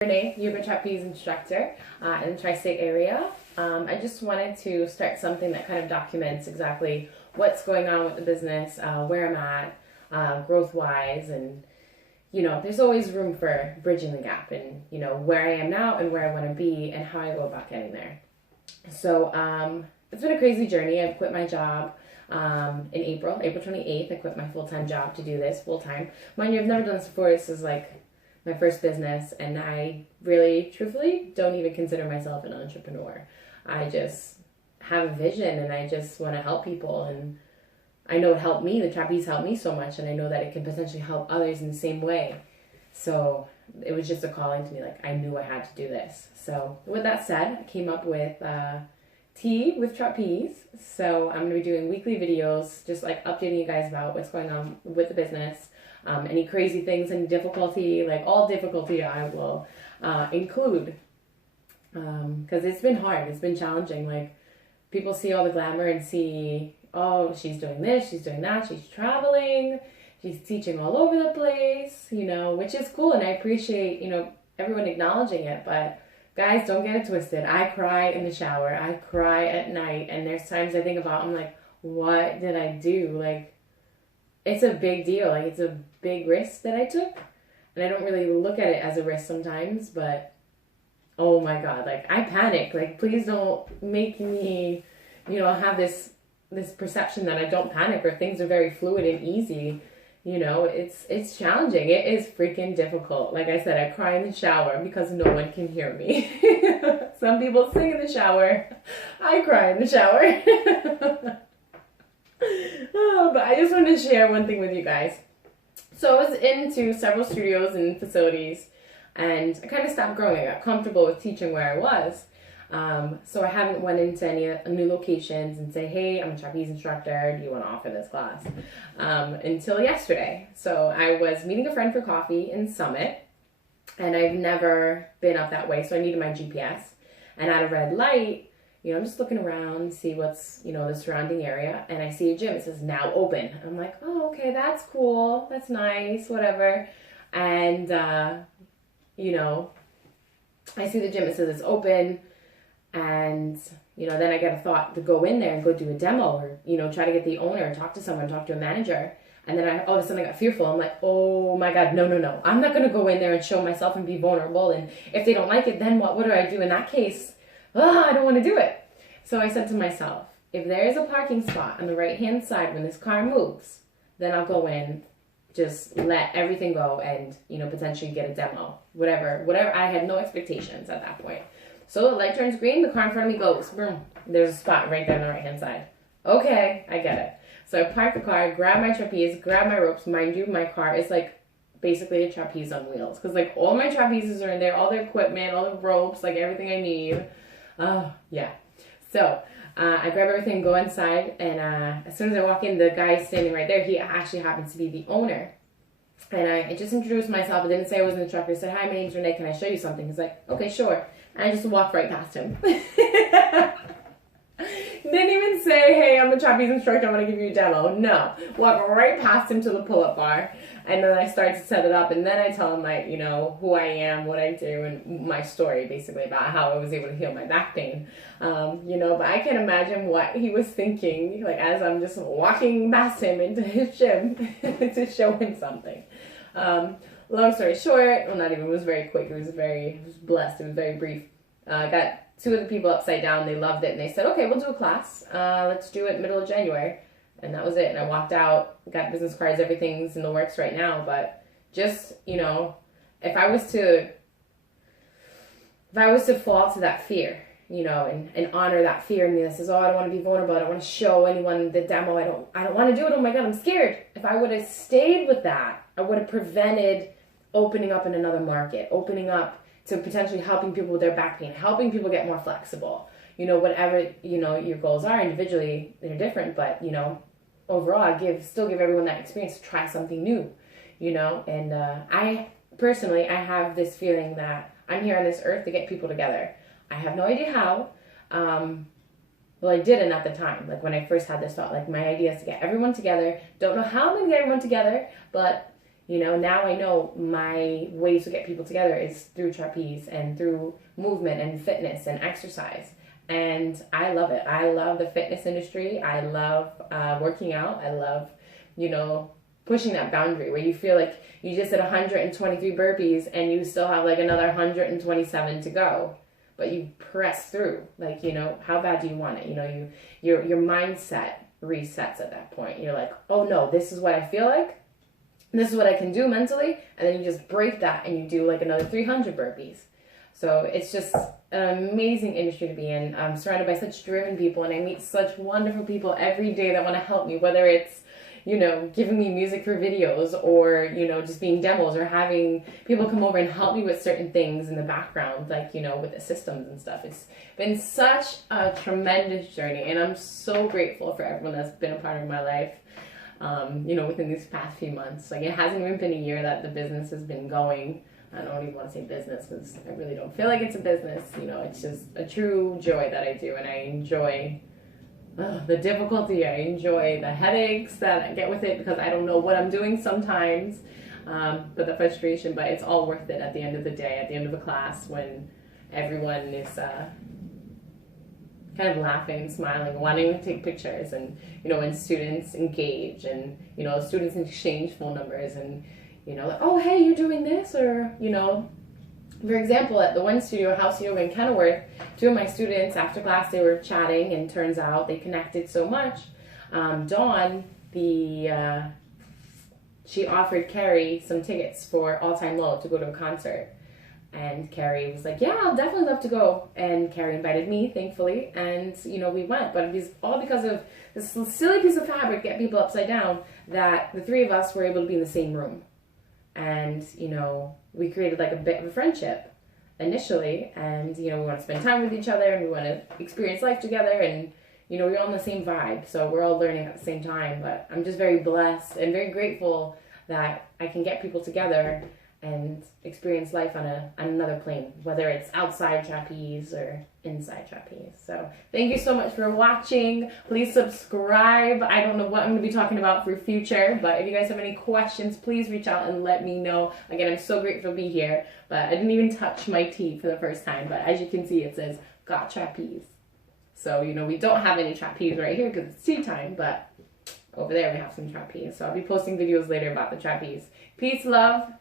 Renee, yoga trapeze instructor in the Tri-State area. I just wanted to start something that kind of documents exactly what's going on with the business, where I'm at, growth-wise, and there's always room for bridging the gap, and where I am now and where I want to be and how I go about getting there. So it's been a crazy journey. I've quit my job in April 28th. I quit my full-time job to do this full-time. Mind you, I've never done this before. This is like my first business, and I really, truthfully, don't even consider myself an entrepreneur. I just have a vision, and I just want to help people, and I know it helped me. The trapeze helped me so much, and I know that it can potentially help others in the same way. So it was just a calling to me, like I knew I had to do this. So with that said, I came up with tea with trapeze. So I'm going to be doing weekly videos, just like updating you guys about what's going on with the business. Any crazy things, any difficulty, like all difficulty I will include, because it's been hard, it's been challenging. Like, people see all the glamour and see, oh, she's doing this, she's doing that, she's traveling, she's teaching all over the place, which is cool, and I appreciate, everyone acknowledging it. But guys, don't get it twisted. I cry in the shower, I cry at night, and there's times I think about, I'm like, what did I do? Like, it's a big deal. Like, it's a big risk that I took, and I don't really look at it as a risk sometimes, but oh my God, like, I panic. Like, please don't make me, have this perception that I don't panic or things are very fluid and easy. It's challenging. It is freaking difficult. Like I said, I cry in the shower because no one can hear me. Some people sing in the shower. I cry in the shower. But I just wanted to share one thing with you guys. So I was into several studios and facilities, and I kind of stopped growing. I got comfortable with teaching where I was. So I haven't went into any new locations and say, hey, I'm a trapeze instructor, do you want to offer this class? Until yesterday. So I was meeting a friend for coffee in Summit, and I've never been up that way, so I needed my GPS. And at a red light, I'm just looking around to see what's, the surrounding area, and I see a gym. It says now open. And I'm like, oh, okay, that's cool. That's nice, whatever. And, I see the gym. It says it's open. And, then I get a thought to go in there and go do a demo or, try to get the owner, talk to someone, talk to a manager. And then all of a sudden I got fearful. I'm like, oh my God, no. I'm not going to go in there and show myself and be vulnerable. And if they don't like it, then what do I do in that case? I don't want to do it. So I said to myself, if there is a parking spot on the right-hand side when this car moves, then I'll go in, just let everything go and, potentially get a demo, whatever. I had no expectations at that point. So the light turns green, the car in front of me goes, boom, there's a spot right there on the right-hand side. Okay, I get it. So I park the car, grab my trapeze, grab my ropes. Mind you, my car is like basically a trapeze on wheels, because like all my trapezes are in there, all the equipment, all the ropes, like everything I need. Yeah. So I grab everything, go inside, and as soon as I walk in, the guy standing right there, he actually happens to be the owner. And I just introduced myself. I didn't say I was in the truck. I said, hi, my name's Renee. Can I show you something? He's like, okay, sure. And I just walked right past him. Didn't even say, hey, I'm a trapeze instructor, I want to give you a demo. No. Walked right past him to the pull-up bar. And then I started to set it up. And then I tell him, who I am, what I do, and my story, basically, about how I was able to heal my back pain. But I can imagine what he was thinking, like, as I'm just walking past him into his gym to show him something. Long story short, well, not even, it was very quick. I was blessed. It was very brief. I got 2 of the people upside down. They loved it, and they said, okay, we'll do a class. Let's do it middle of January. And that was it. And I walked out, got business cards, everything's in the works right now. But just, if I was to fall to that fear, and honor that fear in me that says, oh, I don't want to be vulnerable, I don't want to show anyone the demo, I don't want to do it, oh my God, I'm scared. If I would have stayed with that, I would have prevented opening up in another market, opening up to potentially helping people with their back pain, helping people get more flexible. Whatever, your goals are individually, they're different, but, overall, I still give everyone that experience to try something new, and I have this feeling that I'm here on this earth to get people together. I have no idea how. Well, I didn't at the time, like when I first had this thought, like my idea is to get everyone together. Don't know how I'm going to get everyone together, but You know, now I know my ways to get people together is through trapeze and through movement and fitness and exercise. And I love it. I love the fitness industry. I love working out. I love, you know, pushing that boundary where you feel like you just did 123 burpees and you still have like another 127 to go. But you press through. Like, you know, how bad do you want it? You know, your mindset resets at that point. You're like, oh no, this is what I feel like. This is what I can do mentally, and then you just break that and you do like another 300 burpees. So it's just an amazing industry to be in. I'm surrounded by such driven people, and I meet such wonderful people every day that want to help me, whether it's, you know, giving me music for videos or, you know, just being demos or having people come over and help me with certain things in the background, like, you know, with the systems and stuff. It's been such a tremendous journey, and I'm so grateful for everyone that's been a part of my life. You know, within these past few months. Like, it hasn't even been a year that the business has been going. I don't even want to say business because I really don't feel like it's a business. You know, it's just a true joy that I do, and I enjoy the difficulty. I enjoy the headaches that I get with it because I don't know what I'm doing sometimes, but the frustration, but it's all worth it at the end of the day, at the end of a class when everyone is kind of laughing, smiling, wanting to take pictures, and, you know, when students engage and, you know, students exchange phone numbers and, you know, like, oh, hey, you're doing this, or, you know, for example, at the one studio, House Yoga in Kenilworth, 2 of my students, after class, they were chatting, and turns out they connected so much. Dawn, she offered Carrie some tickets for All Time Low to go to a concert. And Carrie was like, yeah, I'll definitely love to go. And Carrie invited me, thankfully. And, you know, we went. But it was all because of this silly piece of fabric, get people upside down, that the 3 of us were able to be in the same room. And, you know, we created like a bit of a friendship initially. And, you know, we want to spend time with each other and we want to experience life together. And, you know, we're all on the same vibe. So we're all learning at the same time. But I'm just very blessed and very grateful that I can get people together and experience life on another plane, whether it's outside trapeze or inside trapeze. So thank you so much for watching. Please subscribe. I don't know what I'm going to be talking about for future, but if you guys have any questions, please reach out and let me know. Again, I'm so grateful to be here, but I didn't even touch my tea for the first time, but as you can see, it says got trapeze. So, you know, we don't have any trapeze right here because it's tea time, but over there we have some trapeze. So I'll be posting videos later about the trapeze. Peace, love.